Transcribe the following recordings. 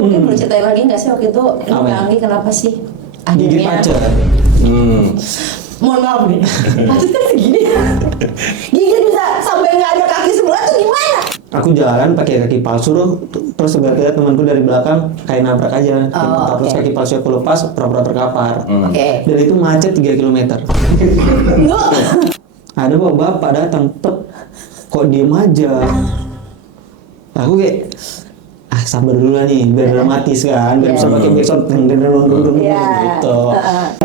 mungkin perlu ceritain lagi nggak sih waktu itu Anggi kenapa sih gigit akhirnya? pacet. Mohon maaf nih, pacet kan segini. Gigit bisa sampai nggak ada kaki sebelah tuh gimana? Aku jalan pakai kaki palsu tuh, terus tiba-tiba temanku dari belakang kayak nabrak aja. Terus kaki palsu aku lepas, pura-pura terkapar. Oke. Dan itu macet 3 km. Ada bapak datang, kok diem aja. Aku kayak sabar dulu lah nih, biar dramatis kan, biar bisa pakai backsound gitu.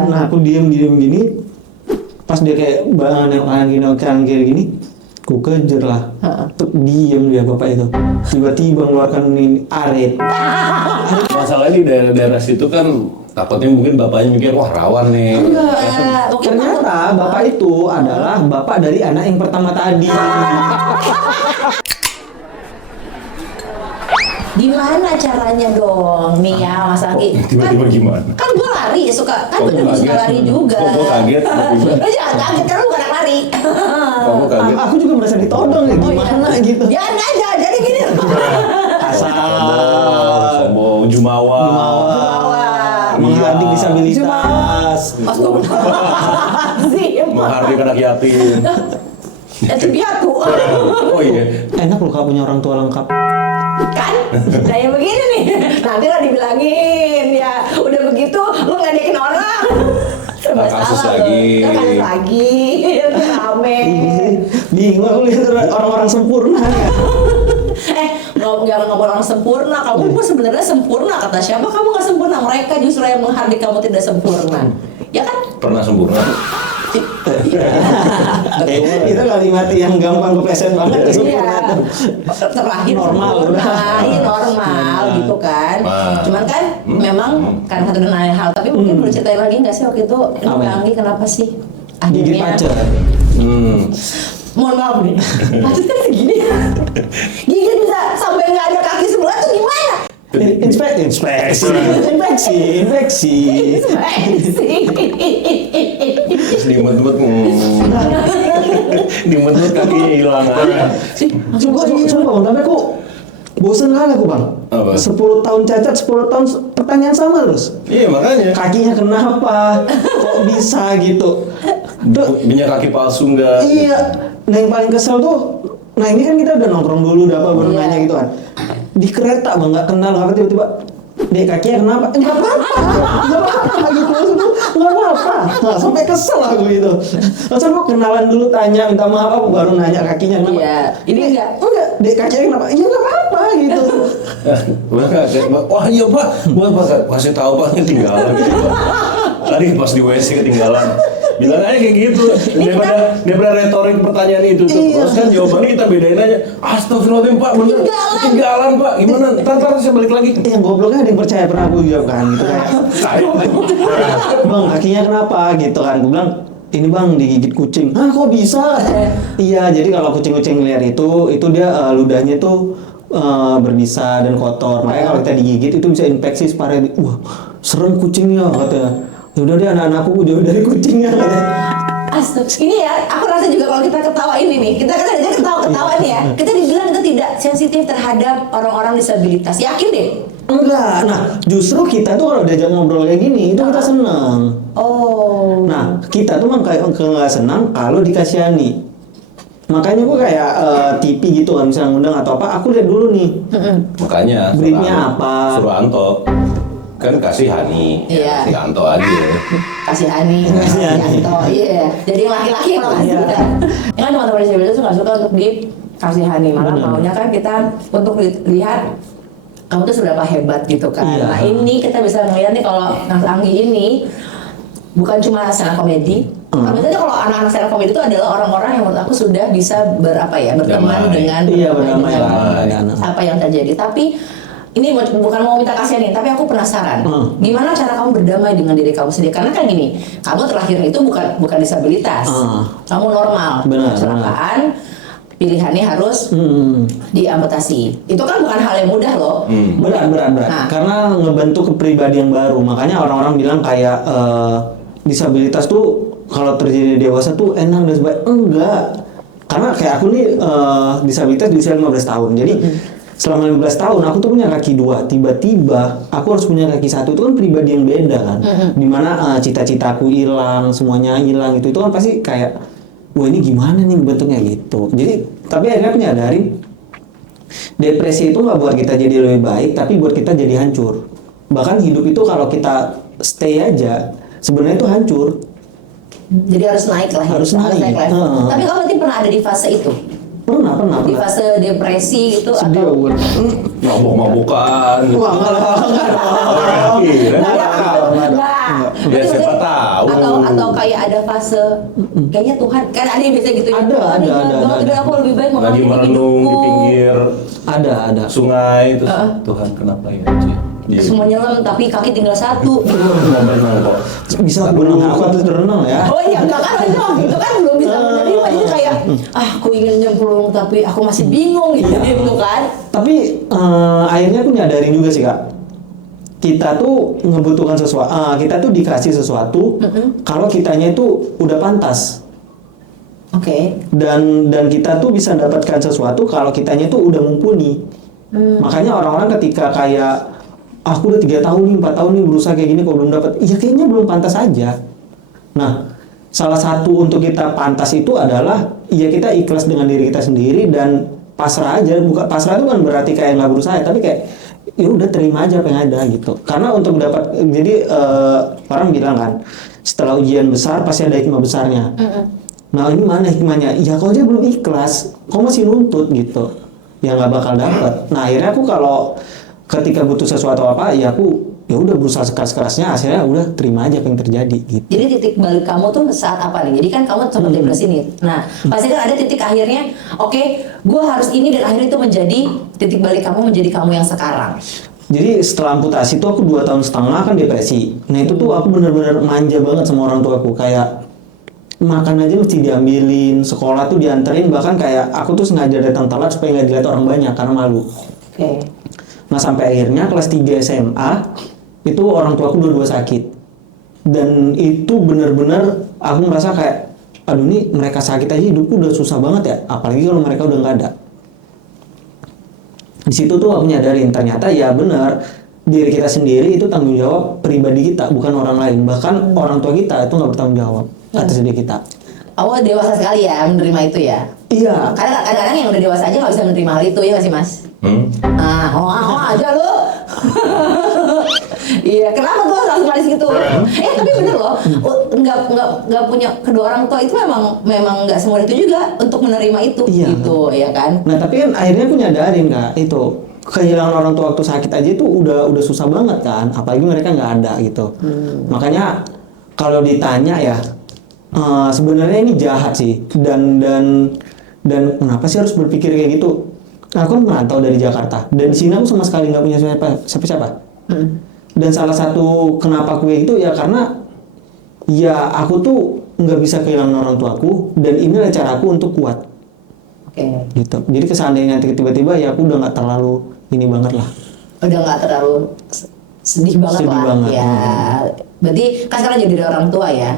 Nah aku diem gini, pas dia kayak nengok kanan kiri gini, ku kejar lah, diem dia bapak itu, tiba-tiba ngeluarkan ini arit. Masalahnya di daerah-daerah situ kan takutnya mungkin bapaknya mikir wah rawan nih. Ternyata bapak itu adalah bapak dari anak yang pertama tadi. Gimana caranya dong nih ya Mas Anggi? Tiba-tiba gimana? Kan gue lari suka, kan gue juga suka lari juga. Kok gue kaget? Lo jangan kaget karena lu gak anak lari. Kok gue kaget? Aku juga merasa ditodong ya, gimana gitu. Jangan aja, jadi gini. Sombong, jumawa. Menghardik disabilitas. Mas gue menghardik anak yatim. yatim piatu. Oh iya. Enak loh kak punya orang tua lengkap. Kan? Nah yang begini nih, nanti lah dibilangin ya udah begitu lu ngadekin orang. Serba Kasus salah lagi. lo. Kasus lagi, rame. Bingung aku lihat orang-orang sempurna. Jangan ngomong orang sempurna. Kamu pun sebenarnya sempurna. Kata siapa kamu nggak sempurna? Mereka justru yang menghardik kamu tidak sempurna. Ya kan? Pernah sempurna. Itu kalimat yang gampang kepleset banget. Iya. Terlahir Normal. normal gitu kan. Cuman kan memang karena satu dan lain hal. Tapi mungkin perlu ceritain lagi nggak sih waktu itu Anggi kenapa sih Gigit akhirnya? pacet. Mohon maaf nih, pacet kan segini. Gigit bisa sampai nggak ada kaki sebelah tuh gimana? Infeksi. Dimut-mut kakinya hilang. Sumpah bang, tapi aku bosan kali aku bang. Apa? 10 tahun cacat, 10 tahun pertanyaan sama terus. Iya makanya. Kakinya kenapa? Kok bisa gitu? Minyak kaki palsu enggak? Iya. Nah yang paling kesel tuh, nah ini kan kita udah nongkrong dulu, udah apa baru nanya gitu kan. Di kereta bang, nggak kenal apa tiba-tiba. Dek kakinya kenapa? Nggak apa-apa gitu maksudnya, nggak apa-apa. Nah, sampai kesel aku gitu. Langsung aku kenalan dulu, tanya, minta maaf, aku baru nanya kakinya kenapa. Iya, ini enggak. Dek kakinya kenapa? Iya nggak apa-apa gitu. Udah kaget. Wah iya pak, buat kasih tahu pak ketinggalan. Tadi pas di WC ketinggalan. Bilang aja kayak gitu. Daripada retorik pertanyaan itu tuh. Terus kan jawabannya kita bedain aja. Astagfirullahaladzim pak, bener. Ketinggalan pak. Gimana? Ntar saya balik lagi. Yang gobloknya ada yang percaya pernah aku jawab kan gitu kayak. Bang kakinya kenapa gitu kan? Gue bilang ini bang digigit kucing. Hah kok bisa? Iya jadi kalau kucing-kucing liar itu dia ludahnya tuh berbisa dan kotor. Makanya kalau kita digigit itu bisa infeksi separah. Wah serem kucingnya katanya. Ya udah deh anak-anakku jauh dari kucingnya. Astaga, ini ya, aku rasa juga kalau kita ketawa ini nih, kita aja ketawa nih ya. Kita dibilang kita tidak sensitif terhadap orang-orang disabilitas. Yakin deh? Enggak. Nah, justru kita tuh kalau diajak ngobrol kayak gini, itu kita senang. Oh. Nah, kita tuh kayak nggak senang kalau dikasihani. Makanya gue kayak TV gitu kan, misalnya ngundang atau apa, aku lihat dulu nih. Makanya Breednya apa? Suruh Anto. Kan kasih Hani, Iya. kasih Anto aja. Kasih Ani, kasih Anto, iya. Jadi yang laki-laki yang kasih kita. Ya kan teman-teman disabilitas nggak suka untuk dikasihani, malah maunya kan kita untuk lihat kamu tuh seberapa hebat gitu kan. Iya. Nah ini kita bisa ngeliat nih kalau Mas Anggi ini bukan cuma stand up comedy. Biasanya kalau anak-anak stand up comedy itu adalah orang-orang yang menurut aku sudah bisa berteman dengan berdamai dengan apa yang terjadi. Tapi ini bukan mau minta kasihanin, tapi aku penasaran. Gimana cara kamu berdamai dengan diri kamu sendiri? Karena kan gini, kamu terlahir itu bukan disabilitas. Kamu normal. Benar, kecelakaan, pilihannya harus diamputasi. Itu kan bukan hal yang mudah loh. Berat. Nah. Karena ngebentuk kepribadian baru. Makanya orang-orang bilang kayak disabilitas tuh kalau terjadi dewasa tuh enak dan sebaik. Enggak. Karena kayak aku nih disabilitas di usia 15 tahun. Jadi selama 15 tahun aku tuh punya kaki 2, tiba-tiba aku harus punya kaki 1, itu kan pribadi yang beda kan. Dimana cita-citaku hilang, semuanya hilang, itu kan pasti kayak wah ini gimana nih bentuknya gitu. Jadi tapi akhirnya aku nyadarin depresi itu nggak buat kita jadi lebih baik, tapi buat kita jadi hancur. Bahkan hidup itu kalau kita stay aja sebenarnya itu hancur. Jadi harus naik lah. Harus naik. level. Tapi kamu berarti pernah ada di fase itu? Pernah. Di fase depresi gitu Sedih atau? aku. Mabuk-mabukan. Wah, enggak. Ya, siapa tahu. Atau kayak ada fase kayaknya Tuhan kan ada yang biasa gitu ya. Ada. Dan aku lebih baik Lagi mengakhiri merenung di hidupku. pinggir Ada. sungai terus Tuhan kenapa ya Ci? Semua nyelam tapi kaki tinggal satu. Mau berenang kok. Bisa berenang, aku harus berenang ya. Oh iya, enggak kan itu kan belum bisa menerima, jadi kayak aku ingin nyemplung tapi aku masih bingung gitu kan. Tapi akhirnya aku nyadarin juga sih kak, kita tuh ngebutuhkan sesuatu, kita tuh dikasih sesuatu kalau kitanya itu udah pantas. Oke. Dan kita tuh bisa dapatkan sesuatu kalau kitanya tuh udah mumpuni. Makanya orang-orang ketika kayak aku udah 3 tahun nih, 4 tahun nih berusaha kayak gini kok belum dapat, ya kayaknya belum pantas aja. Nah, salah satu untuk kita pantas itu adalah ya kita ikhlas dengan diri kita sendiri dan pasrah aja. Bukan pasrah itu kan berarti kayak nggak berusaha, tapi kayak ya udah terima aja apa yang ada gitu. Karena untuk dapat, jadi orang bilang kan setelah ujian besar pasti ada hikmah besarnya. Nah ini mana hikmahnya? Ya kalau dia belum ikhlas, kok masih nuntut gitu, ya nggak bakal dapat. Nah akhirnya aku kalau ketika butuh sesuatu apa, ya aku ya udah berusaha sekeras-kerasnya, hasilnya udah terima aja apa yang terjadi gitu. Jadi titik balik kamu tuh saat apa nih? Jadi kan kamu sempat depresi nih. Nah, pasti kan ada titik akhirnya, oke, gue harus ini, dan akhirnya itu menjadi titik balik kamu menjadi kamu yang sekarang. Jadi setelah amputasi itu aku 2,5 tahun kan depresi. Nah itu tuh aku bener-bener manja banget sama orang tua aku, kayak makan aja mesti diambilin, sekolah tuh dianterin, bahkan kayak aku tuh sengaja datang telat supaya nggak dilihat orang banyak karena malu. Oke. Nah sampai akhirnya kelas 3 SMA itu orang tua aku dua-dua sakit, dan itu benar-benar aku merasa kayak aduh nih mereka sakit aja hidupku udah susah banget ya, apalagi kalau mereka udah nggak ada. Di situ tuh aku nyadarin ternyata ya benar, diri kita sendiri itu tanggung jawab pribadi kita, bukan orang lain. Bahkan orang tua kita itu nggak bertanggung jawab atas diri kita. Awal dewasa sekali ya menerima itu ya. Iya. Karena kadang-kadang yang udah dewasa aja nggak bisa menerima hal itu ya nggak sih Mas? Aja lu. Iya, kenapa tuh langsung manis gitu? Tapi bener loh, nggak punya kedua orang tua itu memang nggak semua itu juga untuk menerima itu, gitu ya kan? Nah tapi kan akhirnya aku nyadarin kak, itu kehilangan orang tua waktu sakit aja itu udah susah banget kan, apalagi mereka nggak ada gitu. Makanya kalau ditanya ya, sebenarnya ini jahat sih, dan kenapa sih harus berpikir kayak gitu? Aku merantau dari Jakarta, dan di sini aku sama sekali nggak punya siapa-siapa. Dan salah satu kenapa aku kayak gitu ya karena ya aku tuh nggak bisa kehilangan orang tuaku, dan inilah caraku untuk kuat. Oke. Gitu. Jadi seandainya nanti tiba-tiba ya aku udah nggak terlalu ini banget lah. Udah nggak terlalu sedih banget Sedih lah. banget. Ya. Berarti kan sekarang jadi dari orang tua ya,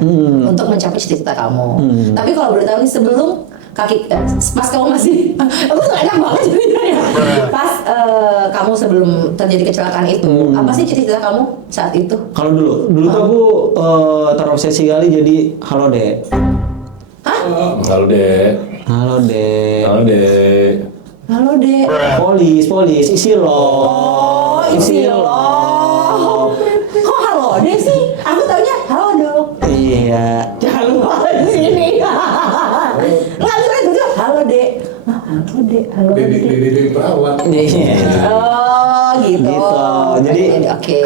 untuk mencapai cita-cita kamu. Tapi kalau boleh tahu nih sebelum pas kamu masih, aku tuh enak banget jadinya ya. Pas kamu sebelum terjadi kecelakaan itu, apa sih cita-cita kamu saat itu? Kalau dulu tuh aku terobsesi kali jadi halo dek. Halo dek. Halo dek. Halo dek. Halo dek. Polis, isi lo. Oh, isi lo. Kok halo dek sih? Aku taunya halo dok. Iya. Jangan lupa di sini. Nggak bisa itu halo dek. Halo dek. Halo dek. Dede perawat. Iya. Oh gitu. Jadi oke.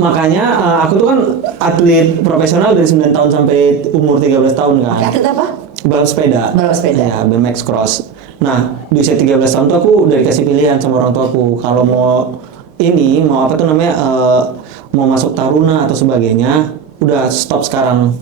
makanya aku tuh kan atlet profesional dari 9 tahun sampai umur 13 tahun kan. Atlet apa? Balap sepeda. Balap sepeda. Ya, BMX cross. Nah, di usia 13 tahun tuh aku udah dikasih pilihan sama orang tuaku kalau mau apa tuh namanya mau masuk taruna atau sebagainya, udah stop sekarang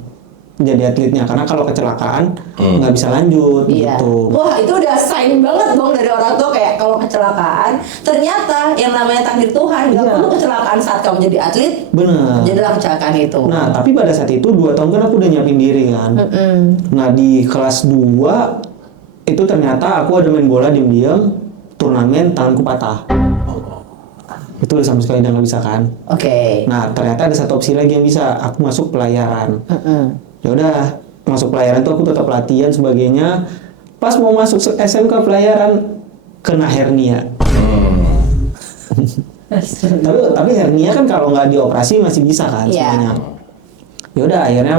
jadi atletnya karena kalau kecelakaan nggak bisa lanjut gitu. Wah itu udah sign banget dong dari orang tua, kayak kalau kecelakaan ternyata yang namanya takdir Tuhan, nggak perlu kecelakaan saat kamu jadi atlet. Bener. Jadilah kecelakaan itu. Nah tapi pada saat itu 2 tahun kan aku udah nyiapin diri kan. Nah di kelas 2 itu ternyata aku ada main bola diam-diam, turnamen tanganku patah. Itu sama sekali udah nggak bisa kan. Oke. Nah ternyata ada satu opsi lagi yang bisa, aku masuk pelayaran. Ya udah, masuk pelayaran tuh aku tetap latihan sebagainya. Pas mau masuk SMK pelayaran kena hernia. tapi hernia kan kalau nggak dioperasi masih bisa kan sebenarnya. Ya udah akhirnya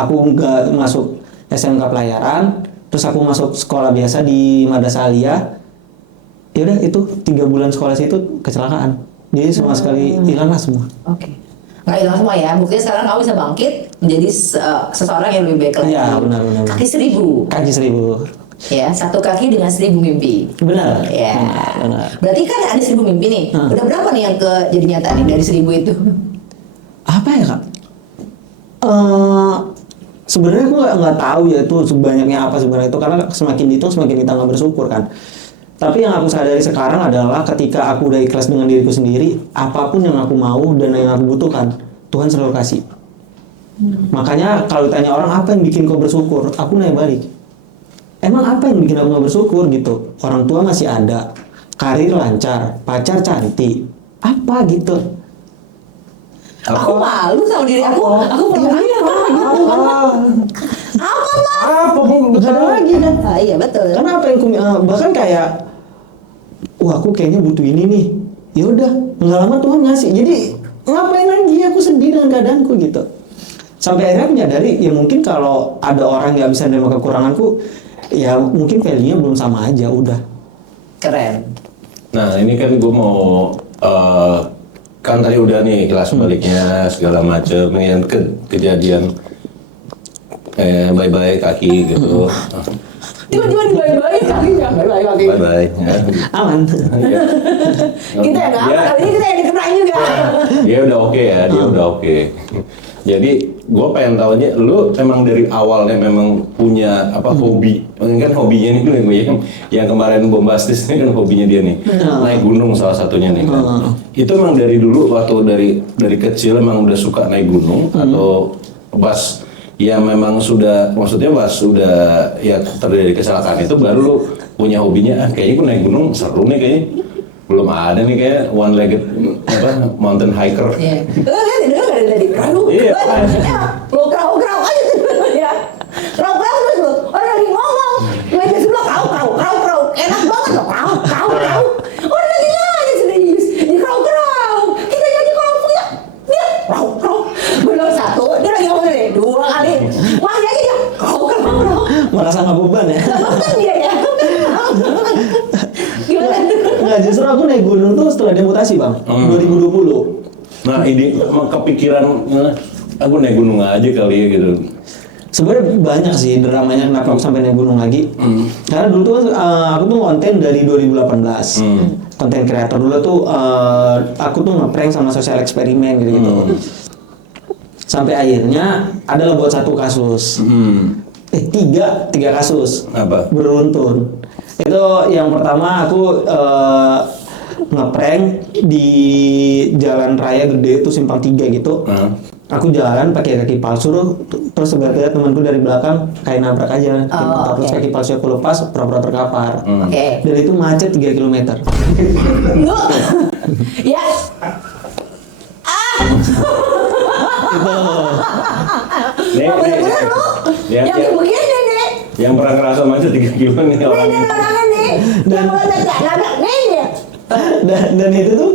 aku nggak masuk SMK pelayaran, terus aku masuk sekolah biasa di Madrasah Aliyah. Ya udah itu 3 bulan sekolah situ kecelakaan, jadi sama sekali hilang lah semua. Oke. Nggak hilang semua ya, buktinya sekarang kamu bisa bangkit menjadi seseorang yang lebih baik lagi. Iya benar. Kaki 1000. Kaki 1000. Ya, satu kaki dengan 1000 mimpi. Benar. Ya. Benar. Berarti kan ada 1000 mimpi nih. Udah berapa nih yang jadi nyata nih dari 1000 itu? Apa ya kak? Sebenarnya aku nggak tahu ya itu sebanyaknya apa sebenarnya itu, karena semakin dihitung semakin kita nggak bersyukur kan. Tapi yang aku sadari sekarang adalah ketika aku udah ikhlas dengan diriku sendiri, apapun yang aku mau dan yang aku butuhkan, Tuhan selalu kasih. Makanya kalau ditanya orang apa yang bikin kau bersyukur, aku nanya balik. Emang apa yang bikin aku nggak bersyukur gitu? Orang tua masih ada, karir lancar, pacar cantik, apa gitu? Aku malu sama diri aku. Aku pernah Apa pun nggak ada lagi kan? Iya betul. Karena apa yang bahkan kayak, wah aku kayaknya butuh ini nih. Ya udah, nggak lama Tuhan ngasih. Jadi ngapain lagi aku sedih dengan keadaanku gitu. Sampai akhirnya aku menyadari, ya mungkin kalau ada orang nggak bisa menerima kekuranganku, ya mungkin value-nya belum sama aja, udah. Keren. Nah ini kan gue mau kan tadi udah nih kelas baliknya segala macem, yang kejadian bye-bye kaki gitu. Tiba-tiba bye-bye kakinya. Bye-bye kaki. Bye-bye. Ya. Aman. Kita yang nggak apa, kali ini kita yang dikenain juga. Dia udah oke ya, dia udah oke. Jadi gue pengen tahunya, lu emang dari awalnya memang punya apa hobi? Kan hobinya ini kan yang kemarin bombastis ini kan hobinya dia nih, naik gunung salah satunya nih kan. Itu emang dari dulu waktu dari kecil emang udah suka naik gunung atau pas ya memang sudah, maksudnya pas sudah ya terjadi kecelakaan itu baru lu punya hobinya, kayaknya gue naik gunung seru nih kayaknya. Belum ada nih kayak one legged apa mountain hiker. Iya. Lihat ini dari tadi kerau. Iya. Lo kerau aja tuh ya. Kerau terus lo. Orang lagi ngomong. Meja sebelah kerau. Enak banget lo kerau. Orang lagi nyanyi serius. Di kerau. Kita nyanyi kerau ya. Dia kerau. Belum satu. Dia lagi ngomong nih 2 kali. Wah nyanyi dia kerau. Merasa nggak beban ya? Beban dia ya. Gimana? Nggak, justru aku naik gunung tuh setelah demutasi bang, 2020. Nah ini kepikiran aku naik gunung aja kali ya gitu. Sebenarnya banyak sih dramanya kenapa aku sampai naik gunung lagi. Karena dulu tuh aku tuh konten dari 2018. Konten kreator dulu tuh aku tuh ngeprank sama sosial eksperimen gitu. Sampai akhirnya adalah buat satu kasus. Tiga kasus. Apa? Beruntun. Itu yang pertama aku ngeprank di jalan raya gede itu simpang 3 gitu. Aku jalan pakai kaki palsu terus tiba-tiba temanku dari belakang kayak nabrak aja. Terus kaki palsu aku lepas, pura-pura terkapar. Dan itu macet 3 km. Ya. Bener-bener lu. Yang begini nih. Yang pernah ngerasa macet 3 kilo nih orang. Ini orangnya nih. Yang mulai nabrak nih dia. Dan itu tuh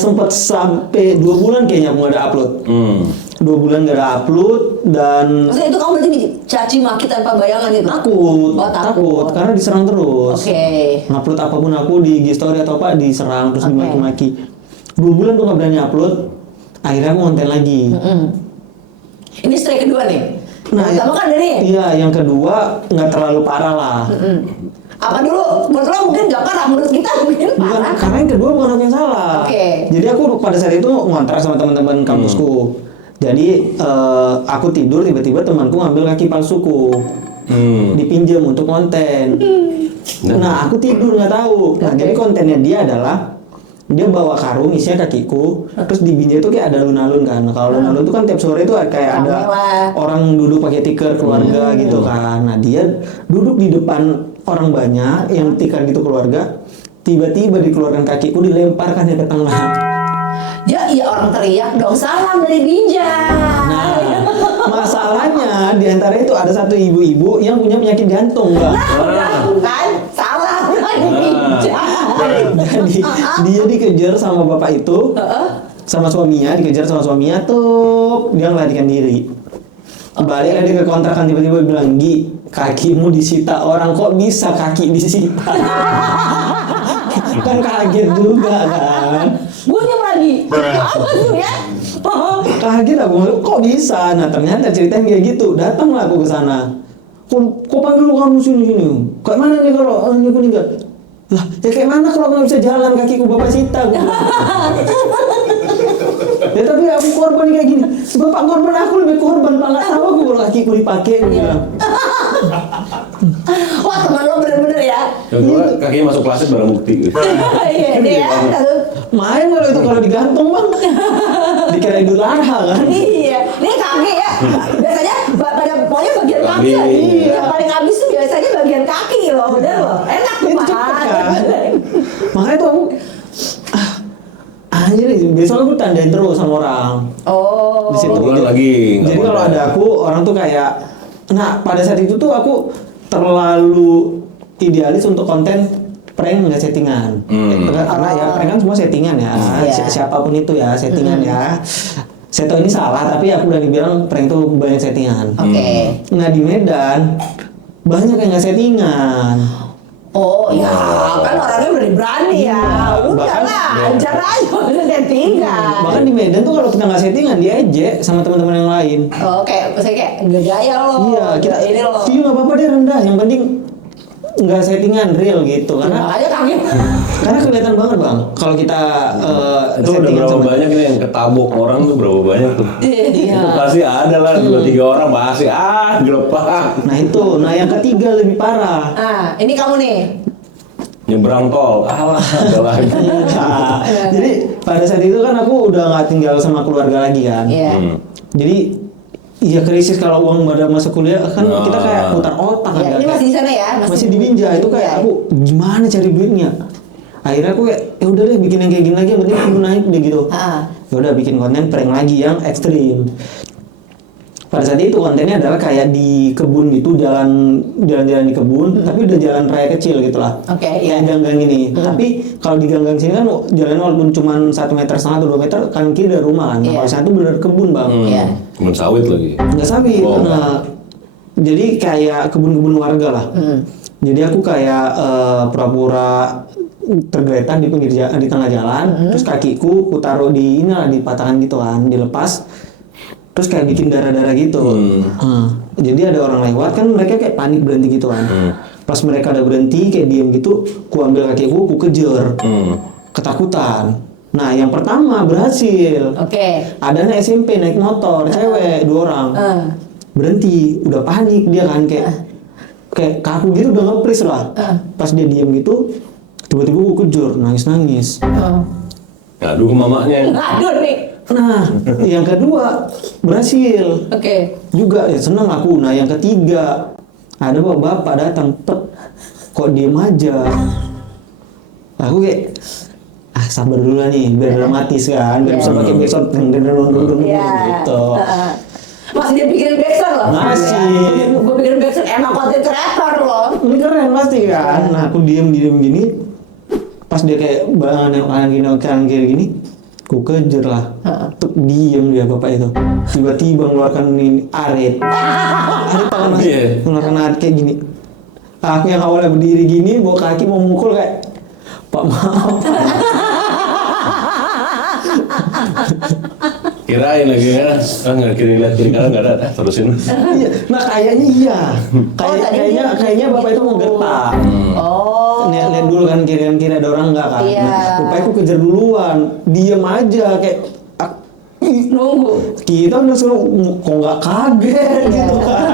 sempat sampai 2 bulan kayaknya aku nggak ada upload. 2 bulan nggak ada upload dan maksudnya itu kamu berarti dicaci maki tanpa bayangan gitu? Takut karena diserang terus. Ngupload apapun aku di IG story atau apa diserang terus dimaki-maki. 2 bulan tuh nggak berani upload. Akhirnya aku konten lagi. Ini strike kedua nih. Nah, pertama kan dari. Iya, yang kedua nggak terlalu parah lah. Apa dulu? Menurut lo mungkin nggak parah, menurut kita mungkin parah. Bukan, karena yang kedua bukan aku yang salah. Jadi aku pada saat itu ngontrak sama teman-teman kampusku. Jadi aku tidur tiba-tiba temanku ngambil kaki palsuku. Dipinjam untuk konten. Nah aku tidur nggak tahu. Nah jadi kontennya dia adalah dia bawa karung isinya kakiku, terus di binja itu kayak ada alun-alun kan. Kalau alun-alun itu kan tiap sore itu kayak ada orang duduk pakai tikar keluarga gitu kan. Nah dia duduk di depan orang banyak yang tikar gitu keluarga, tiba-tiba dikeluarkan kakiku dilemparkan ke tengah. Ya, iya orang teriak dong, salam dari Binja. Nah, masalahnya di antara itu ada satu ibu-ibu yang punya penyakit jantung, Bang. Kan, salam dari Binja. Jadi dia dikejar sama bapak itu, sama suaminya, dikejar sama suaminya tuh, dia melarikan diri. Balik lagi ke kontrakan, tiba-tiba bilang, Gi, kakimu disita orang, kok bisa kaki disita? Kan kaget juga kan. Gue diam lagi. Apa tuh ya? Kaget aku, kok bisa? Nah ternyata ceritanya kayak gitu. Datanglah aku ke sana. Kok panggil kamu sini? Kayak mana nih kalau ini aku ninggal? Lah, ya kayak mana kalau nggak bisa jalan, kakiku bapak sita? Ya tapi aku korban kayak gini. Bapak korban, aku lebih korban. Malah tahu aku kalau kakiku dipakai. Aku bilang. Wah, teman lo bener-bener ya. Kakinya masuk plastik barang bukti. Iya, dia ya. Main kalau digantung, Bang. Dikira Idul Adha kan. Iya, ini kaki ya. Biasanya pada pokoknya bagian kaki lah. Iya. Yang paling habis tuh biasanya bagian kaki loh, udah loh. Enak tuh Itu cepet kan. Pak. Makanya tuh aku anjir, besok aku tandain terus sama orang. Oh. Di situ. Kebetulan lagi. Jadi kalau ada aku, orang tuh kayak, nah pada saat itu tuh aku terlalu idealis untuk konten prank nggak settingan. Karena ya prank kan semua settingan ya. Iya. Siapapun itu ya settingan ya. Saya tahu ini salah, tapi aku udah dibilang prank tuh banyak settingan. Oke. Nah di Medan banyak yang nggak settingan. Oh ya, kan orangnya berani ya. Udah Bahkan- lah, ajar aja udah tinggal. Bahkan di Medan tuh kalau kita nggak settingan diejek sama teman-teman yang lain. Oh, maksudnya kayak nggak gaya loh. Iya, kita ini loh. Iya nggak apa-apa deh rendah, yang penting nggak settingan real gitu Karena karena aja kaki. karena kelihatan banget Bang kalau kita Itu udah settingan berapa sama banyak ini yang ketabok orang tuh berapa banyak tuh? Iya. Itu pasti ada lah 2-3 orang pasti gelepang nah yang ketiga lebih parah. Ah, ini kamu nih. nyebrang tol. Alah, ada lagi. Nah, jadi pada saat itu kan aku udah nggak tinggal sama keluarga lagi kan. Iya. Jadi iya krisis kalau uang pada masa kuliah kan kita kayak putar otak Iya, kan. ini masih di sana ya? Masih di Binja itu kayak Iya. aku gimana cari duitnya. Akhirnya aku kayak ya udah deh bikin yang kayak gini lagi, yang penting aku naik deh gitu. Ah. Ya udah bikin konten prank lagi yang ekstrim. Pada saat itu kontennya adalah kayak di kebun gitu, jalan-jalan di kebun, tapi udah jalan raya kecil gitulah. Oke, iya. Kayak gang-gang ini. Tapi kalau di gang-gang sini kan jalannya walaupun cuma 1,5 meter atau 2 meter kan kiri dari rumah kan. Nah, Iya. kalau sana tuh bener kebun Bang. Iya. Kebun sawit lagi. Nggak sawit. Oh, Nah, jadi kayak kebun-kebun warga lah. Jadi aku kayak pura-pura tergeletak di di tengah jalan, terus kakiku ku taruh di di patahan gitu kan, dilepas, terus kayak bikin darah-darah gitu. Jadi ada orang lewat kan, mereka kayak panik berhenti gitu kan. Pas mereka udah berhenti kayak diem gitu, ku ambil kakiku, ku kejar, ketakutan. Nah yang pertama berhasil. Oke. Ada anak SMP naik motor, cewek 2 orang. Berhenti, udah panik dia kan kayak kaku gitu, udah nge-freeze lah. Pas dia diem gitu, tiba-tiba gue kejar, nangis-nangis. Ngadu ke mamanya. Aduh nih. Nah, yang kedua berhasil. Oke. Juga ya senang aku. Nah, yang ketiga ada bapak datang, kok diem aja. Aku kayak sabar dulu lah nih, biar dramatis kan, biar bisa pakai backsound gitu. Masih dia bikin backsound loh. Masih. Gue bikin backsound emang konten creator loh. Ini keren pasti kan. Nah aku diem gini, pas dia kayak nengok kanan kiri gini, aku kejar lah. Tuh diem dia bapak itu. Tiba-tiba ngeluarkan ini arit. Arit tangan mas, ngeluarkan arit kayak gini. Aku yang awalnya berdiri gini, bawa kaki mau mukul kayak, Pak maaf. Kirain lagi ya, nggak lihat kiri kanan nggak ada, terusin. Iya, nah kayaknya iya. Kayaknya bapak itu mau gertak. Oh. Lihat dulu kan kiri ada orang nggak kan? Iya. Nah, rupanya aku kejar duluan, diem aja kayak Nunggu. kita udah suruh kok nggak kaget gitu kan?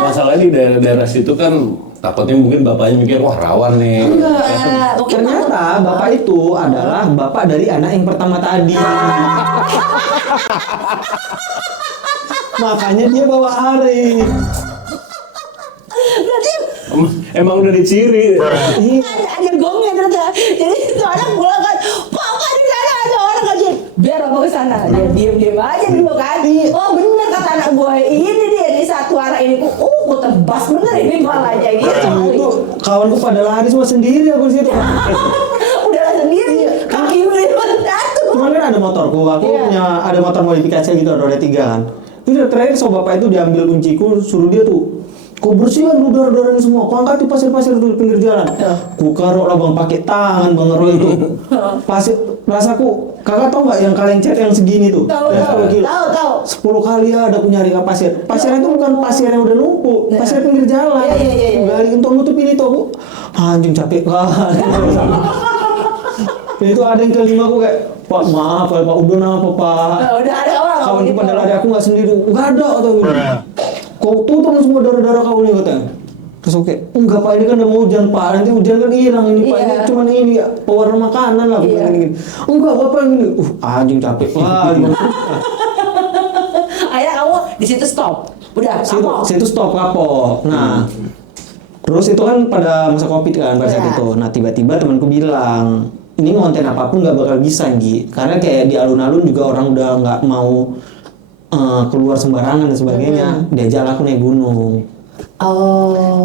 Masalahnya di daerah situ kan takutnya mungkin bapaknya mikir wah rawan nih. Ternyata bapak itu adalah bapak dari anak yang pertama tadi. Makanya dia bawa Ari. Berarti emang udah diciri. Ada gongnya ternyata. Jadi itu anak pulang kan, papa di sana ada orang aja. Biar apa ke sana, dia diem aja dulu kan. Oh bener kata anak gue, ini dia di satu arah ini, ku tebas bener ini malahnya gitu. Itu kawanku pada lari semua sendiri aku di situ. Udahlah sendiri, kaki beli satu. Cuman kan ada motorku, aku punya ada motor modifikasi gitu, roda 3 kan. Itu terakhir so bapak itu diambil kunciku, suruh dia tuh kau bersihkan udara-udara ini semua, kau angkat di pasir-pasir di pinggir jalan. Ku karok lah bang pakai tangan bang ngeroy itu. Pasir, rasaku kakak tahu nggak yang kaleng cat yang segini tuh? Tahu. 10 kali ada aku nyari ke pasir. Pasirnya itu bukan pasir yang udah numpuk, pasir pinggir jalan. Iya. Gali untuk nutup ini tuh aku, anjing capek banget. Itu ada yang kelima aku kayak, Pak maaf Pak udah apa Pak? Udah ada orang. Kawan kita pada lari aku nggak sendiri, nggak ada atau gitu. Kau tutup semua darah-darah kau nih katanya. Terus oke, enggak Pak ini kan udah mau hujan Pak, nanti hujan kan hilang ini Pak, ini cuman ini pewarna makanan lah bukan ini. Enggak Bapak ini, anjing capek Pak. Akhirnya kamu di situ stop, udah kapok. Situ stop kapok. Nah, terus itu kan pada masa Covid kan pada saat itu. Nah tiba-tiba temanku bilang, ini konten apapun nggak bakal bisa Gi, karena kayak di alun-alun juga orang udah nggak mau keluar sembarangan dan sebagainya. Diajak aku naik gunung.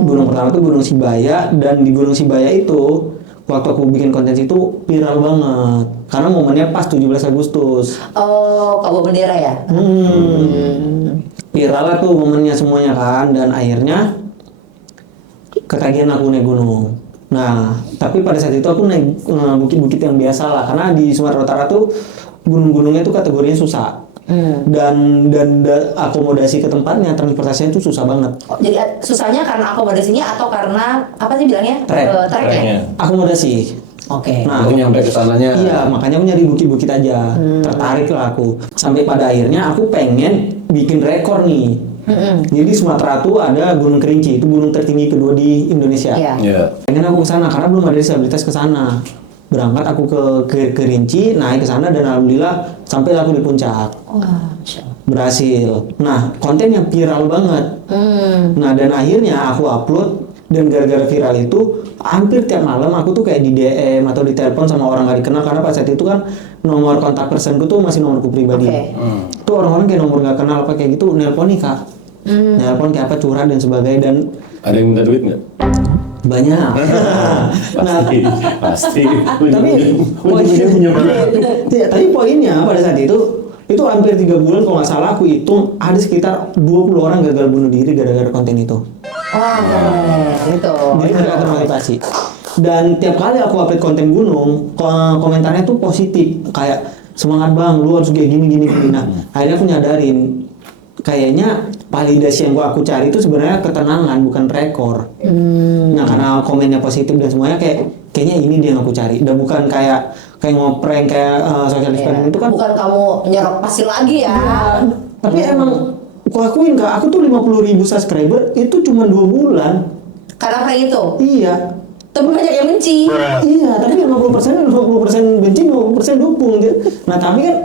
Gunung pertama tuh Gunung Sibaya, dan di Gunung Sibaya itu waktu aku bikin konten itu viral banget karena momennya pas 17 Agustus. Kau bawa bendera ya? Viral lah tuh momennya semuanya kan, dan akhirnya ketagihan aku naik gunung. Nah, tapi pada saat itu aku naik bukit-bukit yang biasa lah, karena di Sumatera Utara tuh gunung-gunungnya tuh kategorinya susah. Dan akomodasi ke tempatnya, transportasinya itu susah banget. Jadi susahnya karena akomodasinya atau karena apa sih bilangnya? Treknya. Akomodasi. Oke. Nah, aku nyampe ke sananya. Iya, makanya aku nyari bukit-bukit aja. Tertarik lah aku. Sampai pada akhirnya aku pengen bikin rekor nih. Jadi Sumatera tuh ada Gunung Kerinci, itu gunung tertinggi kedua di Indonesia. Iya. Pengen aku ke sana karena belum ada disabilitas ke sana. Berangkat aku ke Kerinci, naik ke sana dan alhamdulillah sampai aku di puncak. Wah, berhasil. Nah, konten yang viral banget. Nah, dan akhirnya aku upload, dan gara-gara viral itu hampir tiap malam aku tuh kayak di DM atau di telepon sama orang gak dikenal, karena pada saat itu kan nomor kontak personku tuh masih nomorku pribadi. Tuh orang-orang kayak nomor gak kenal apa kayak gitu nelpon nih Kak. Nelpon kayak apa, curhat dan sebagainya. Dan ada yang minta duit nggak? banyak. Pasti. Tapi poinnya pada saat itu hampir 3 bulan kalau nggak salah aku hitung ada sekitar 20 orang gagal bunuh diri gara-gara konten itu. Gitu. Jadi mereka termotivasi. Dan tiap kali aku upload konten gunung, komentarnya tuh positif, kayak semangat bang, lu harus kayak gini. Nah, akhirnya aku nyadarin, kayaknya validasi yang aku cari itu sebenarnya ketenangan bukan rekor. Nah karena komennya positif dan semuanya kayaknya ini dia yang aku cari, dan bukan kayak ngoprank kayak social experiment itu kan. Bukan kamu nyerok pasir lagi ya. Tapi emang aku akuin Kak, aku tuh 50.000 subscriber itu cuma 2 bulan. Karena prank itu? Iya. Tapi banyak yang benci. Iya, tapi 50% benci, 50% dukung. Nah tapi kan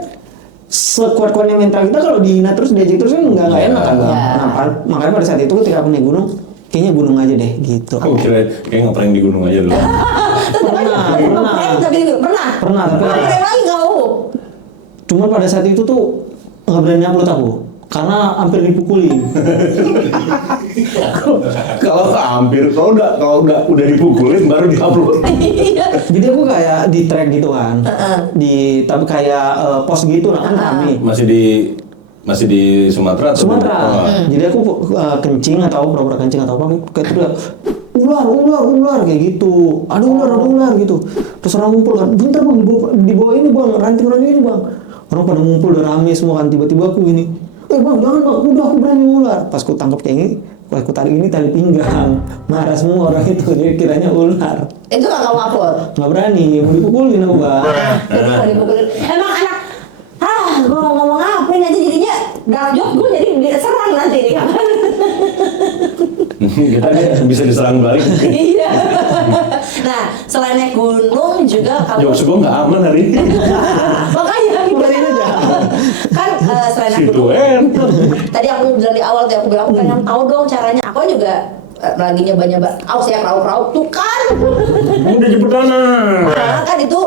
sekuat-kuatnya mental kita kalau dihina terus diajak terus kan nggak enak kan bang. Nah makanya pada saat itu ketika aku naik gunung, kayaknya gunung aja deh gitu. Aku kira kayak ngeprank di gunung aja dulu. Pernah tapi prank lagi kau. Cuma pada saat itu tuh nggak berani upload aku karena hampir dipukulin. Kalau udah dipukulin baru diupload. Jadi aku kayak di track gitu kan, tapi kayak post gitu lah kan kami. Masih di Sumatera atau? Sumatera. Jadi aku kencing atau pura-pura kencing atau apa kayak teriak ular kayak gitu. Ada ular gitu. Terus orang ngumpul kan, bentar bang di bawah ini bang, ranting ini bang. Orang pada ngumpul udah rame semua kan, tiba-tiba aku gini, bang jangan bang, udah aku berani ular. Pas aku tangkap kayak ini, pas aku tarik ini tali pinggang, marah semua orang itu, jadi kiranya ular. Itu gak kamu upload? Nggak berani, mau dipukulin aku bang. Dipukulin. Emang anak, gue mau ngomong apa ini aja jadinya dark joke, gue jadi diserang nanti nih kan. Kita bisa diserang balik. Iya. Nah, selain naik gunung juga kamu. Jokes gue nggak aman hari ini. Makanya Kemarin aja. kan selain naik gunung. Tadi aku bilang di awal tuh aku bilang aku pengen tahu dong caranya. Aku juga lagi nyoba-nyoba aus ya rauk-rauk tuh kan. Udah jemput tanah. Nah, kan itu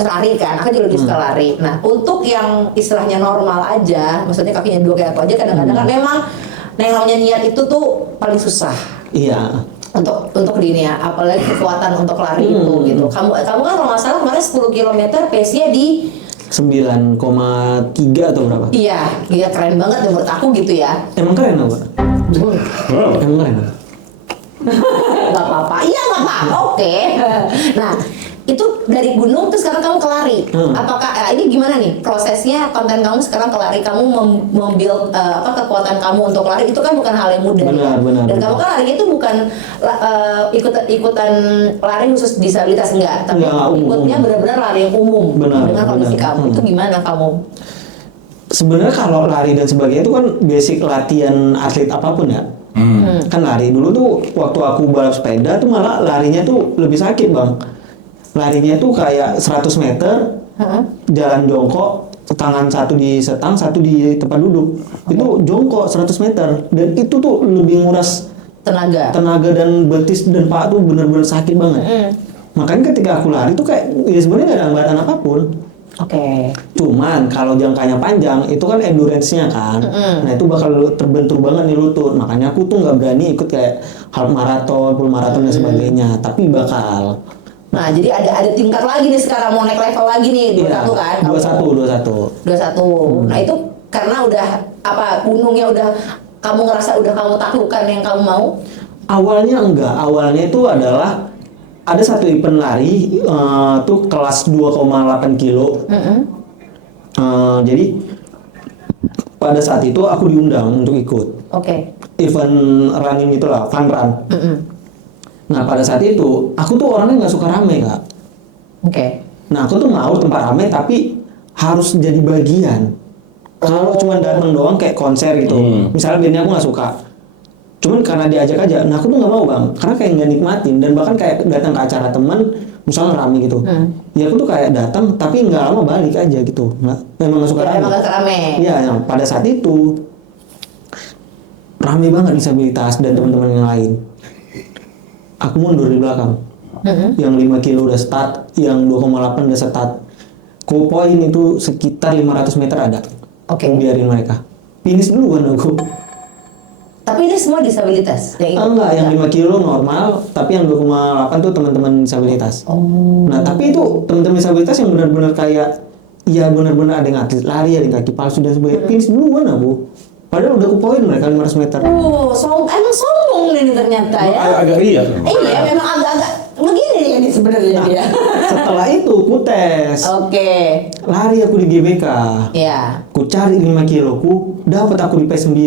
lari kan, aku juga lebih suka lari. Nah, untuk yang istilahnya normal aja, maksudnya kakinya dua kayak aku aja, kadang-kadang kan memang yang namanya niat itu tuh paling susah. Iya. Untuk di ini ya, apalagi kekuatan untuk lari itu gitu. Kamu kan kalau nggak salah kemarin 10 km pace-nya di 9,3 atau berapa? iya keren banget menurut aku gitu ya. Emang keren apa? Wow. Emang keren. Gak apa-apa, iya gak apa-apa, oke. Nah, itu dari gunung terus sekarang kamu kelari. Apakah ini gimana nih prosesnya konten kamu sekarang kelari, kamu membuild kekuatan kamu untuk lari itu kan bukan hal yang mudah. Benar. Dan kamu kan lari itu bukan ikutan lari khusus disabilitas enggak, tapi ikutnya benar-benar lari yang umum. Benar, dengan kondisi benar. kamu. Itu gimana kamu? Sebenarnya kalau lari dan sebagainya itu kan basic latihan atlet apapun ya. Kan lari dulu tuh waktu aku balap sepeda tuh malah larinya tuh lebih sakit bang. Larinya tuh kayak 100 meter jalan jongkok, tangan satu di setang, satu di tempat duduk. Itu jongkok 100 meter dan itu tuh lebih nguras tenaga dan betis dan paha tuh bener-bener sakit banget. Makanya ketika aku lari tuh kayak ya sebenarnya nggak ada hambatan apapun. Oke. Cuman kalau jangkanya panjang itu kan endurance-nya kan. Nah itu bakal terbentur banget nih lutut. Makanya aku tuh nggak berani ikut kayak half marathon, full marathon dan sebagainya. Tapi bakal. Nah, jadi ada tingkat lagi nih sekarang mau naik level lagi nih 21 kan? 21. 21. Nah, itu karena udah gunungnya udah kamu ngerasa udah kamu taklukkan yang kamu mau? Awalnya enggak. Awalnya itu adalah ada satu event lari tuh kelas 2,8 kilo. Jadi pada saat itu aku diundang untuk ikut. Oke. Event running itulah, fun run. Nah pada saat itu aku tuh orangnya nggak suka rame kak. Oke. Nah aku tuh mau tempat rame tapi harus jadi bagian. Kalau cuma datang doang kayak konser gitu, misalnya bandnya aku nggak suka, cuman karena diajak aja, nah aku tuh nggak mau bang, karena kayak nggak nikmatin dan bahkan kayak datang ke acara teman, misalnya rame gitu, ya aku tuh kayak datang tapi nggak lama balik aja gitu, memang nggak suka rame. Emang gak rame. Iya, yang pada saat itu rame banget disabilitas dan teman-teman yang lain. Aku mundur di belakang. Yang 5 kilo udah start, yang 2,8 udah start. Poin itu sekitar 500 meter ada. Oke. Biarin mereka. Finish duluan aku. Tapi ini semua disabilitas? Enggak, yang 5 kilo normal, tapi yang 2,8 tuh teman-teman disabilitas. Nah, tapi itu teman-teman disabilitas yang benar-benar kayak ya benar-benar ada yang atlet lari, ada yang kaki palsu dan sebagainya. Finish duluan aku. Padahal udah kupoin mereka 500 meter. Emang sombong nih ternyata ya. Agak iya. Iya, memang agak-agak begini nih ini sebenarnya dia. Setelah itu ku tes. Oke. Lari aku di GBK. Iya. Ku cari 5 kilo, ku dapat aku di P9.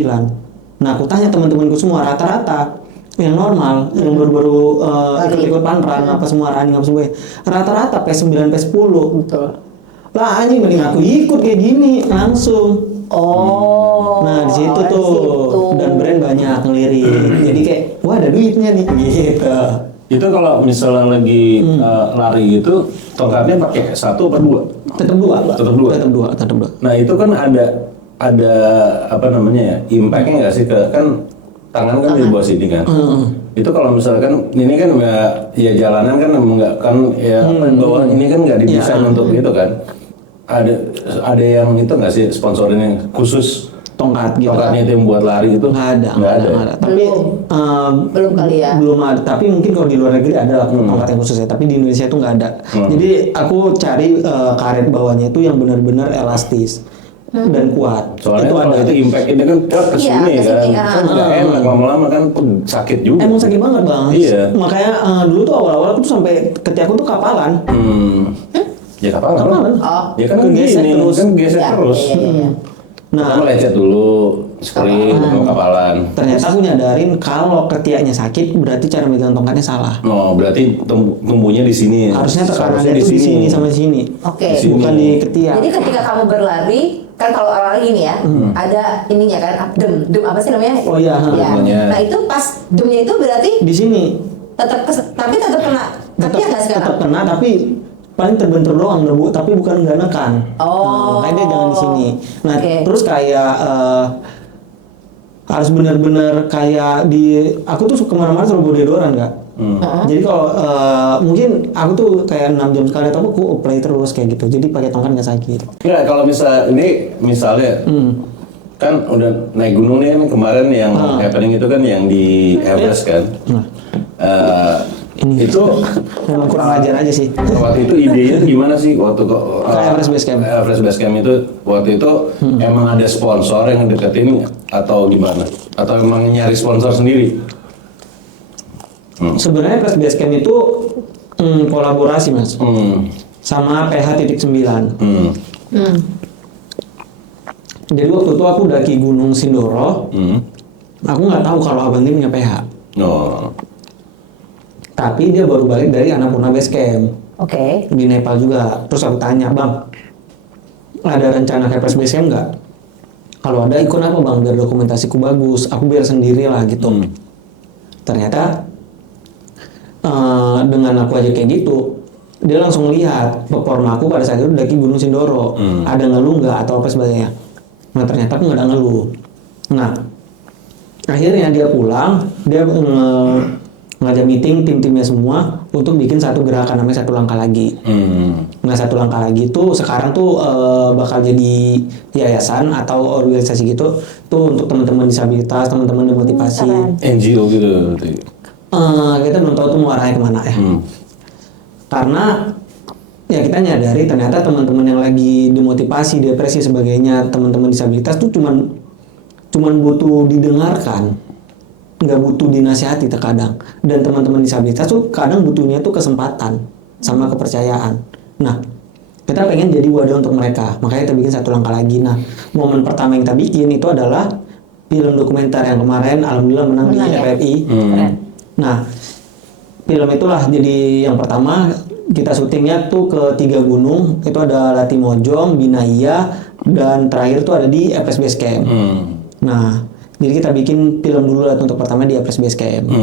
Nah, aku tanya teman-temanku semua rata-rata yang normal, yang baru-baru ikut-ikut panran apa semua running apa semua. Rata-rata P9 P10. Betul. Lah anjing mending aku ikut kayak gini langsung. Nah di situ tuh dan brand banyak ngelirik. Jadi kayak wah ada duitnya nih gitu. Itu kalau misalnya lagi lari gitu, tongkatnya pakai 1 apa 2? Tetap dua. Nah itu kan ada apa namanya ya, impactnya nggak sih ke kan tangan kan di bawah sini kan? Itu kalau misalkan ini kan ya jalanan kan nggak kan ya bawah ini kan nggak didesain untuk gitu kan? Ada yang itu nggak sih sponsorin yang khusus tongkat gitu. Tongkatnya itu yang buat lari itu? Nggak ada. Tapi belum kali ya. Belum ada. Tapi mungkin kalau di luar negeri ada tongkat yang khusus ya. Tapi di Indonesia itu nggak ada. Jadi aku cari karet bawahnya itu yang benar-benar elastis dan kuat. Soalnya itu kalau ada. itu impact ini kan ke sini kan, kan nggak enak lama-lama kan sakit juga. Emang sakit banget bang. Iya. Makanya dulu tuh awal-awal aku tuh sampai ketiak aku tuh kapalan. Ya kapalan. Ya kan Gesek gini, terus. kan gesek terus. Nah, Pertama lecet dulu, sprint, mau kapalan. ternyata aku nyadarin kalau ketiaknya sakit berarti cara megang tongkatnya salah. Oh, berarti tumbuhnya di sini. Harusnya tekanannya Seharusnya itu di sini sama di sini. Oke. Bukan di ketiak. Jadi ketika kamu berlari, kan kalau lari ini ya, ada ininya kan, dem apa sih namanya? Oh iya, demnya. Nah itu pas demnya itu berarti Di sini tapi tetap kena ketiak nggak sekarang? tetap kena tapi paling terbentur doang Bu, tapi bukan nggak nekan. Oh. Makanya dia jangan di sini. Nah, Oke. terus kayak harus benar-benar kayak aku tuh kemana-mana selalu bawa deodoran Kak. Jadi kalau mungkin aku tuh kayak 6 jam sekali atau aku play terus kayak gitu. Jadi pakai tongkat nggak sakit. Enggak, kalau misalnya kan udah naik gunung nih kan kemarin yang happening itu kan yang di Everest kan. Itu Memang kurang ajar aja sih. waktu itu idenya tuh gimana sih waktu kok Everest Base Camp. Everest Base Camp itu waktu itu emang ada sponsor yang deketin atau gimana? Atau emang nyari sponsor sendiri? Sebenarnya Everest Base Camp itu kolaborasi Mas sama PH.9. Jadi waktu itu aku daki Gunung Sindoro, aku nggak tahu kalau Abang ini punya PH. Oh. Tapi dia baru balik dari Annapurna Base Camp Oke. di Nepal juga. Terus aku tanya, Bang, ada rencana ke Everest Base Camp nggak? Kalau ada ikut apa Bang? Biar dokumentasiku bagus, aku biar sendiri lah gitu. Ternyata dengan aku aja kayak gitu, dia langsung lihat performa aku pada saat itu daki Gunung Sindoro, ada ngeluh nggak atau apa sebagainya. Nah ternyata aku nggak ada ngeluh. Nah akhirnya dia pulang, dia ngajak meeting tim-timnya semua untuk bikin satu gerakan namanya Satu Langkah Lagi. Nah Satu Langkah Lagi itu sekarang tuh bakal jadi yayasan atau organisasi gitu tuh untuk teman-teman disabilitas, teman-teman demotivasi. NGO gitu. Kita belum tahu tuh mau arahnya kemana ya. Karena ya kita nyadari ternyata teman-teman yang lagi demotivasi, depresi sebagainya, teman-teman disabilitas tuh cuman butuh didengarkan, nggak butuh dinasihati terkadang. Dan teman-teman disabilitas tuh kadang butuhnya tuh kesempatan sama kepercayaan. Nah kita pengen jadi wadah untuk mereka, makanya kita bikin Satu Langkah Lagi. Nah momen pertama yang kita bikin itu adalah film dokumenter yang kemarin alhamdulillah menang di FFI. Nah film itulah jadi yang pertama kita syutingnya tuh ke 3 gunung, itu ada Latimojong, Binaya, dan terakhir tuh ada di Everest Base Camp. Nah jadi kita bikin film dulu lah untuk pertama di Everest Base Camp.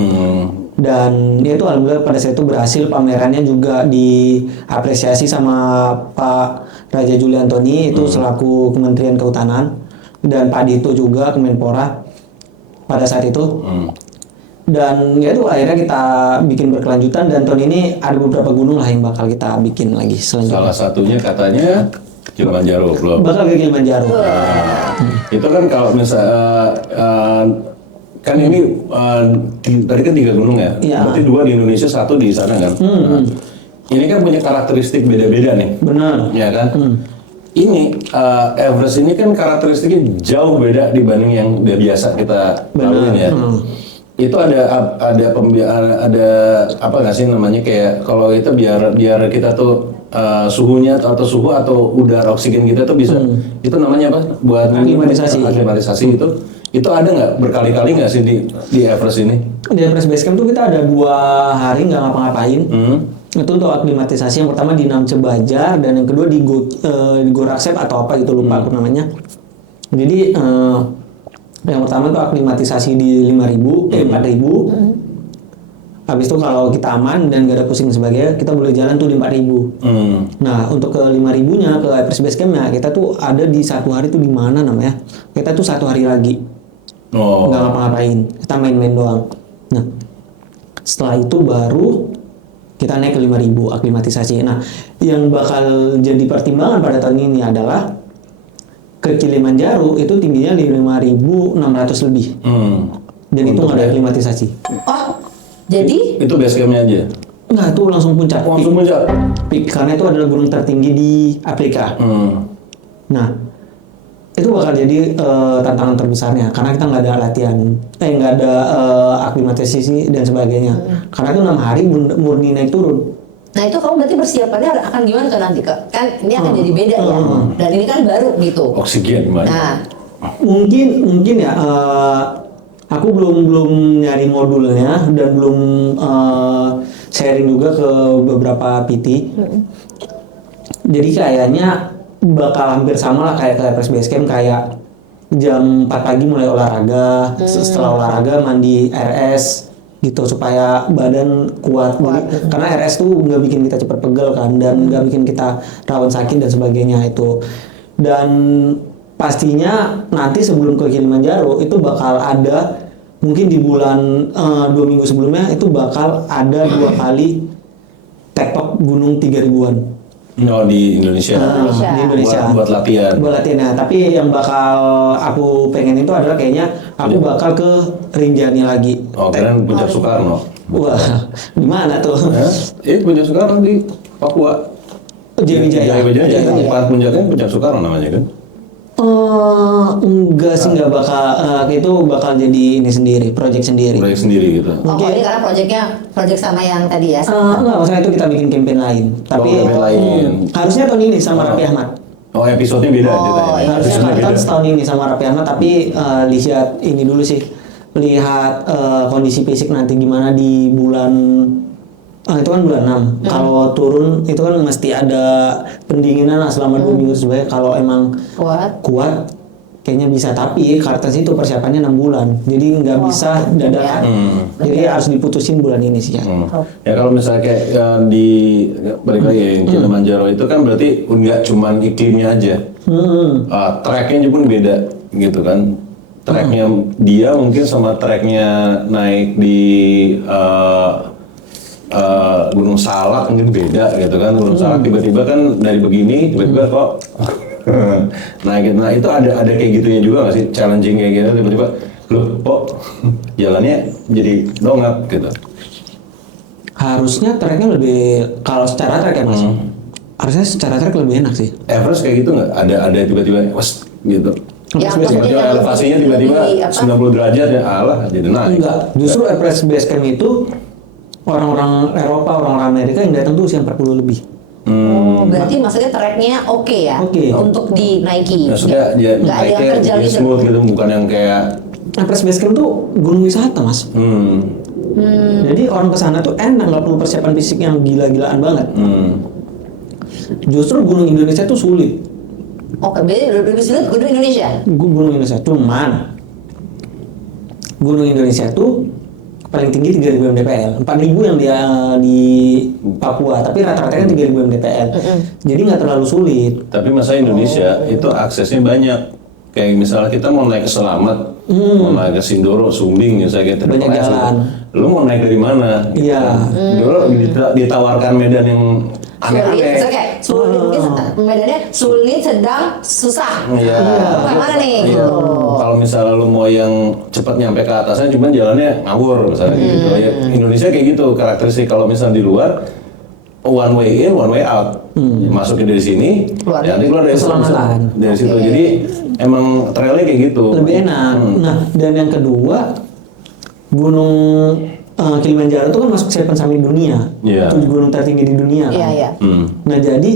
Dan dia tuh alhamdulillah pada saat itu berhasil, pamerannya juga diapresiasi sama Pak Raja Juli Antoni itu selaku Kementerian Kehutanan, dan Pak Dito juga Kemenpora pada saat itu. Dan ya itu akhirnya kita bikin berkelanjutan, dan tahun ini ada beberapa gunung lah yang bakal kita bikin lagi selanjutnya. Salah satunya katanya Kilimanjaro belum. Bakal ke Kilimanjaro. Itu kan kalau misalnya kan ini tadi kan 3 gunung ya. Iya. Berarti 2 di Indonesia, 1 di sana kan. Nah, ini kan punya karakteristik beda-beda nih. Benar. Ya kan. Ini Everest ini kan karakteristiknya jauh beda dibanding yang biasa kita laluin ya. Itu ada apa nggak sih namanya, kayak kalau itu biar kita tuh suhunya atau suhu atau udara oksigen kita tuh bisa itu namanya apa buat aklimatisasi itu ada nggak berkali-kali nggak sih di Everest ini? Di Everest Base Camp tuh kita ada 2 hari nggak ngapa-ngapain. Itu untuk aklimatisasi. Yang pertama di Namche Bajar, dan yang kedua di Goraksep atau apa gitu, lupa aku namanya. Jadi yang pertama tuh aklimatisasi di 4.000. Habis itu kalau kita aman dan gak ada pusing sebagainya, kita boleh jalan tuh di 4.000. Nah untuk ke 5.000-nya, ke Everest Base Camp-nya, kita tuh ada di 1 hari tuh di mana namanya? Kita tuh 1 hari lagi. Nggak ngapa-ngapain, kita main-main doang. Nah setelah itu baru kita naik ke 5.000 aklimatisasi. Nah yang bakal jadi pertimbangan pada tahun ini adalah ke Kilimanjaro itu tingginya 5.600 lebih. Dan itu nggak ada aklimatisasi. Oh, jadi? Itu base campnya aja? Enggak, itu langsung puncak. Langsung puncak? Peak, karena itu adalah gunung tertinggi di Afrika. Nah, itu bakal jadi tantangan terbesarnya, karena kita nggak ada latihan, nggak ada aklimatisasi dan sebagainya. Karena itu 6 hari murni naik turun. Nah itu kamu berarti persiapannya akan gimana tuh nanti Kak? Kan ini akan jadi beda ya, dan ini kan baru gitu. Oksigen banyak. Nah mungkin ya aku belum nyari modulnya dan belum sharing juga ke beberapa PT. Jadi kayaknya bakal hampir sama lah kayak ke Everest Base Camp, kayak jam 4 pagi mulai olahraga, setelah olahraga mandi RS gitu supaya badan kuat. Jadi, karena RS tuh nggak bikin kita cepat pegel kan, dan nggak bikin kita rawan sakit dan sebagainya itu. Dan pastinya nanti sebelum ke Kilimanjaro itu bakal ada, mungkin di bulan 2 minggu sebelumnya itu bakal ada 2 kali tektok gunung 3000-an. Oh, di Indonesia. Di Indonesia. Buat latihan. Buat latihan. Nah, tapi yang bakal aku pengen itu adalah kayaknya aku bakal ke Rinjani lagi. Oh, keren Puncak Soekarno. Wah, di mana tuh? Puncak Soekarno di Papua. Jaya Wijaya. Tempat puncaknya Puncak Soekarno namanya kan? Enggak sih, enggak bakal itu bakal jadi ini sendiri, proyek sendiri. Proyek sendiri gitu. Oh, ini karena proyek sama yang tadi ya. Enggak, maksudnya itu kita bikin campaign lain. Tapi campaign lain. Harusnya tahun ini sama Raffi Ahmad. Oh, episode-nya beda ceritanya. iya. Harusnya Episode-nya kan beda. setahun ini sama Raffi Ahmad, tapi lihat ini dulu sih. Lihat kondisi fisik nanti gimana di bulan itu kan bulan 6. Kalau turun itu kan mesti ada pendinginan lah selama 2 minggu supaya kalau emang kuat kayaknya bisa, tapi karena itu persiapannya 6 bulan. Jadi nggak bisa dadakan. Jadi harus diputusin bulan ini sih ya. Ya kalau misalnya kayak di balik lagi yang Kilimanjaro itu kan berarti nggak cuman iklimnya aja. Tracknya pun beda gitu kan. Tracknya dia mungkin sama tracknya naik di Gunung Salak mungkin beda gitu kan. Gunung Salak tiba-tiba kan dari begini tiba-tiba kok nah gitu. Nah itu ada kayak gitunya juga nggak sih, challenging kayak gitu tiba-tiba loh kok jalannya jadi dongak gitu. Harusnya tracknya lebih, kalau secara track ya mas, harusnya secara track lebih enak sih. Everest kayak gitu nggak? Ada tiba-tiba was gitu. Yang Tiba-tiba elevasinya tiba-tiba 90 derajat ya Allah jadi naik. Enggak, justru Everest Base Camp itu orang-orang Eropa, orang-orang Amerika yang datang tuh usia 40 lebih. Oh, berarti maksudnya tracknya oke ya Oke. untuk dinaiki. Maksudnya ya Nggak ada yang naiknya terjal jadi gitu. smooth gitu, bukan yang kayak Everest Base Camp tuh gunung wisata mas. Jadi orang kesana tuh enak, nggak perlu persiapan fisik yang gila-gilaan banget. Justru gunung Indonesia tuh sulit. Oke, berarti lebih sulit gunung Indonesia. Gunung Indonesia cuman gunung Indonesia tuh paling tinggi 3.000 mdpl, 4.000 yang dia di Papua, tapi rata-ratanya 3.000 mdpl. Jadi nggak terlalu sulit. tapi masa Indonesia itu aksesnya banyak. Kayak misalnya kita mau naik ke Selamat, mau naik ke Sindoro, Sumbing misalnya gitu. Banyak jalan. Lu mau naik dari mana? Iya. Dulu ditawarkan medan yang Sulit, aneh-aneh. misalnya kayak sulit mungkin medannya sulit, sedang, susah. Iya. Bukan mana nih? Iya. Gitu. Kalau misalnya lu mau yang cepat nyampe ke atasnya, cuman jalannya ngawur misalnya gitu. Ya, Indonesia kayak gitu karakteristik. Kalau misalnya di luar, one way in, one way out. Masukin dari sini, Keluar. nanti keluar dari situ. Keselamatan. Dari situ. Jadi emang trailnya kayak gitu. Lebih enak. Nah, dan yang kedua, gunung Kilimanjaro itu kan masuk 7 Summit dunia. Iya. Itu gunung tertinggi di dunia kan. Iya, iya. Nah, jadi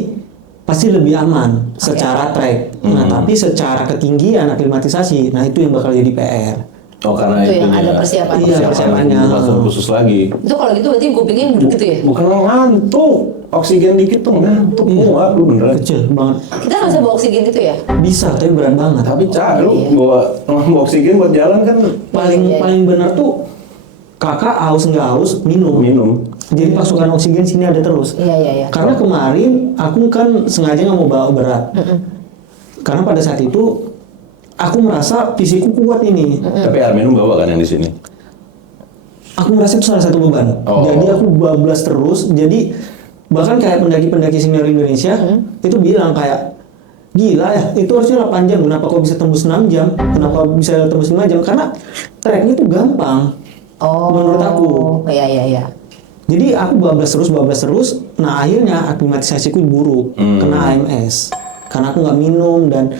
pasti lebih aman secara trek. Nah, tapi secara ketinggian aklimatisasi, nah itu yang bakal jadi PR. Oh karena Itu yang itunya. ada persiapan. Iya, persiapannya. Langsung khusus lagi. Itu kalau gitu berarti gue pikir gitu ya. Bukan ngantuk, oksigen dikit tuh ngantuk. Muak lu beneran. Kecil banget. Kita nggak bisa bawa oksigen gitu ya. Bisa, tapi berat banget. Tapi lu bawa oksigen buat jalan kan Paling benar tuh kakak haus nggak haus minum. Jadi pasukan oksigen sini ada terus. Iya, iya, iya. Karena kemarin aku kan sengaja nggak mau bawa berat. Karena pada saat itu aku merasa fisikku kuat ini. Tapi air minum bawa kan yang di sini. Aku merasa itu salah satu beban. Oh. Jadi aku bablas terus. Jadi bahkan kayak pendaki-pendaki senior Indonesia itu bilang kayak gila ya, itu harusnya 8 jam. Kenapa kok bisa tembus 6 jam? Kenapa bisa tembus 5 jam? Karena treknya itu gampang. Menurut aku. Iya, iya, iya. Jadi aku bablas terus. Nah akhirnya aklimatisasiku buruk, kena AMS. Karena aku nggak minum dan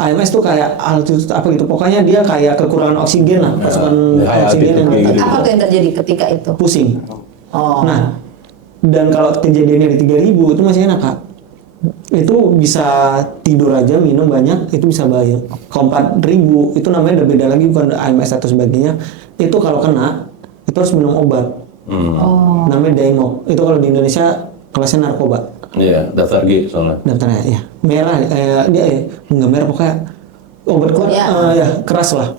AMS tuh kayak altitude apa gitu. Pokoknya dia kayak kekurangan oksigen lah, pasukan high oksigen yang altitude kayak gitu. Apa tuh yang terjadi ketika itu? pusing. Oh. Nah, dan kalau kejadiannya di 3000 itu masih enak kak. Itu bisa tidur aja, minum banyak, itu bisa bahaya. Kalau 4000 itu namanya udah beda lagi, bukan AMS atau sebagainya. Itu kalau kena, itu harus minum obat. Namanya Daimok. Itu kalau di Indonesia kelasnya narkoba. Iya, daftar G soalnya. Daftarnya ya merah, dia nggak merah pokoknya obat kuat, ya keras lah.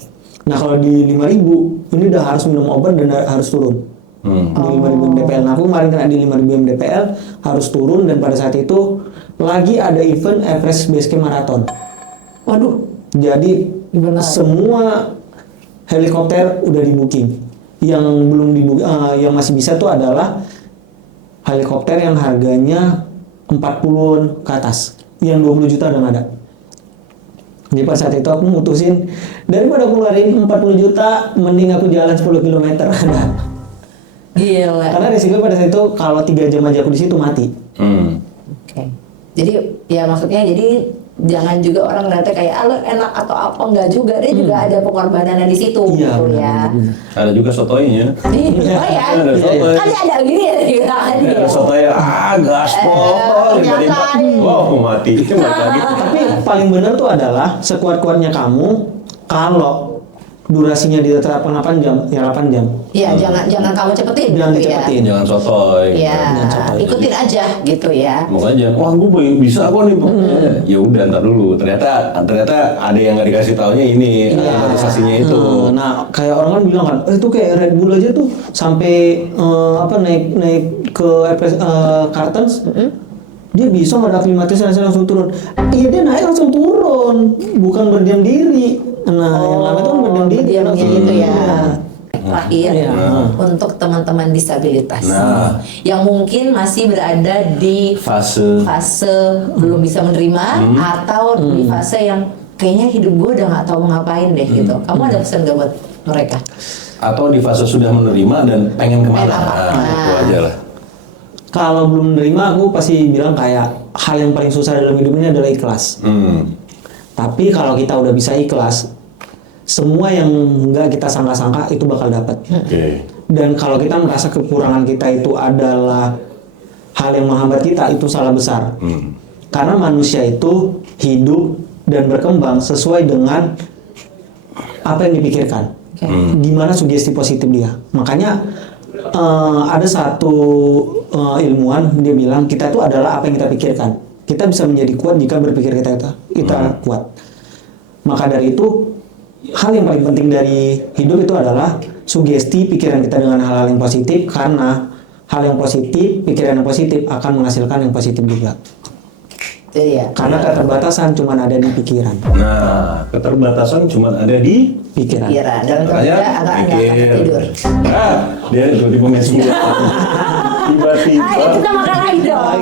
Nah kalau di 5000 ini udah harus minum obat dan harus turun. Di 5000 mdpl. Nah aku kemarin kena di 5000 mdpl harus turun dan pada saat itu lagi ada event Everest Base Camp Marathon. Waduh. Jadi Benar. semua helikopter udah di booking. Yang belum di yang masih bisa tuh adalah helikopter yang harganya 40 ke atas. Yang 20 juta udah nggak ada. Jadi pas saat itu aku mutusin daripada keluarin 40 juta mending aku jalan 10 km ada. Gila. Karena resiko pada saat itu kalau 3 jam aja aku di situ mati. Oke. Jadi ya maksudnya jadi jangan juga orang ngeliatnya kayak lo enak atau apa, enggak juga. Dia juga ada pengorbanannya di situ Iya, gitu ya. benar-benar. Ada juga sotoynya. Oh ya. Ada sotoy. Kan ada gini ya juga kan. Ada sotoy gaspol, tiba-tiba wow mati lagi. Tapi paling benar tuh adalah sekuat-kuatnya kamu kalau durasinya diterapkan 8 jam, ya 8 jam. Iya, jangan kamu cepetin Jangan gitu dicepetin. Jangan sotoy. ya. Jangan sotoy. Ikutin aja gitu ya. Makanya, wah gue bisa kok nih. Ya udah ntar dulu. Ternyata ada yang nggak dikasih taunya ini organisasinya itu. Nah, kayak orang kan bilang kan, itu kayak Red Bull aja tuh sampai naik ke Kartens, dia bisa nggak ada aklimatisasi langsung turun. Iya dia naik langsung turun, bukan berdiam diri. Nah, yang lama itu kan berdiam diri berdiam langsung. diri gitu ya. Iya. Terakhir Iya. untuk teman-teman disabilitas Nah. yang mungkin masih berada di Fase fase belum bisa menerima atau di fase yang kayaknya hidup gue udah nggak tahu mau ngapain deh gitu. Kamu ada pesan gak buat mereka? atau di fase sudah menerima dan pengen kemana? Pengen apa? Nah, itu aja lah. Kalau belum menerima, aku pasti bilang kayak hal yang paling susah dalam hidup ini adalah ikhlas. Tapi kalau kita udah bisa ikhlas, semua yang nggak kita sangka-sangka itu bakal dapat. Oke. Dan kalau kita merasa kekurangan kita itu adalah hal yang menghambat kita, itu salah besar. Karena manusia itu hidup dan berkembang sesuai dengan apa yang dipikirkan. Gimana sugesti positif dia. Makanya ada satu ilmuwan, dia bilang kita itu adalah apa yang kita pikirkan. Kita bisa menjadi kuat jika berpikir kita kuat. Maka dari itu, hal yang paling penting dari hidup itu adalah sugesti pikiran kita dengan hal-hal yang positif, karena hal yang positif, pikiran yang positif akan menghasilkan yang positif juga. Itu ya. Karena keterbatasan cuma ada di pikiran. Nah, keterbatasan cuma ada di Pikiran. Kira dan makanya kerja agak mikir. tidur. Dia jadi pemain sekolah. Tiba-tiba. Ayo kita makan lagi dong.